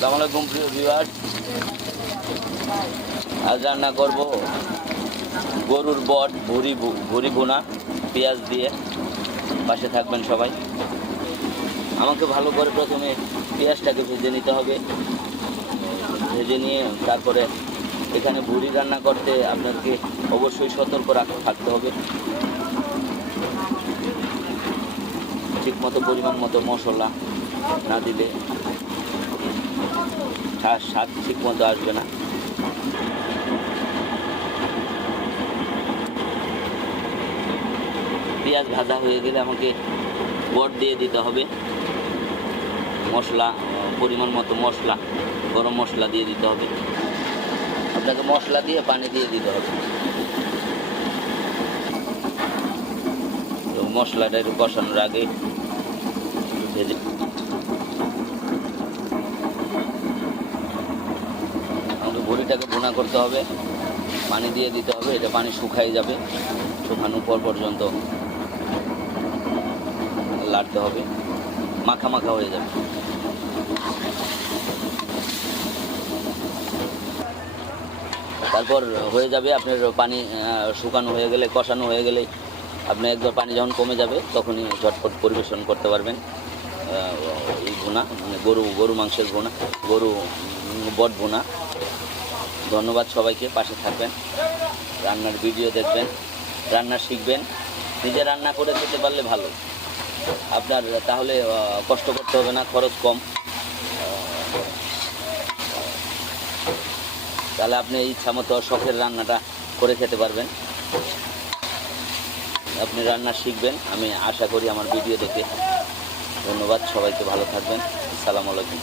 আসসালামু আলাইকুম প্রিয় ভিউয়ার্স, আজ রান্না করব গরুর বট ভুড়ি ভুনা পেঁয়াজ দিয়ে। পাশে থাকবেন সবাই। আমাকে ভালো করে প্রথমে পেঁয়াজটাকে ভেজে নিতে হবে। ভেজে নিয়ে তারপরে এখানে ভুড়ি রান্না করতে আপনাকে অবশ্যই সতর্ক থাকতে হবে। ঠিকমতো পরিমাণ মতো মশলা না দিলে স্বাদ ঠিক মতো আসবে না। পেঁয়াজ ভাজা হয়ে গেলে আমাকে বট দিয়ে দিতে হবে। মশলা পরিমাণ মতো মশলা, গরম মশলা দিয়ে দিতে হবে। আপনাকে মশলা দিয়ে পানি দিয়ে দিতে হবে। তো মশলাটা একটু কষানোর আগে ভেজে আমাকে ভুড়িটাকে ভুনা করতে হবে। পানি দিয়ে দিতে হবে। এটা পানি শুকাই যাবে। শুকানোর পর পর্যন্ত লাড়তে হবে, মাখা মাখা হয়ে যাবে। তারপর হয়ে যাবে আপনার পানি শুকানো হয়ে গেলে, কষানো হয়ে গেলে আপনি একবার পানি যখন কমে যাবে তখনই ঝটপট পরিবেশন করতে পারবেন এই ভুনা, মানে গরু মাংসের ভুনা, গরু বট ভুনা। ধন্যবাদ সবাইকে। পাশে থাকবেন, রান্নার ভিডিও দেখবেন, রান্না শিখবেন। নিজে রান্না করে খেতে পারলে ভালো, আপনার তাহলে কষ্ট করতে হবে না, খরচ কম। তাহলে আপনি ইচ্ছা মতো শখের রান্নাটা করে খেতে পারবেন। আপনি রান্না শিখবেন, আমি আশা করি আমার ভিডিও দেখে। ধন্যবাদ সবাইকে, ভালো থাকবেন। আসসালামু আলাইকুম।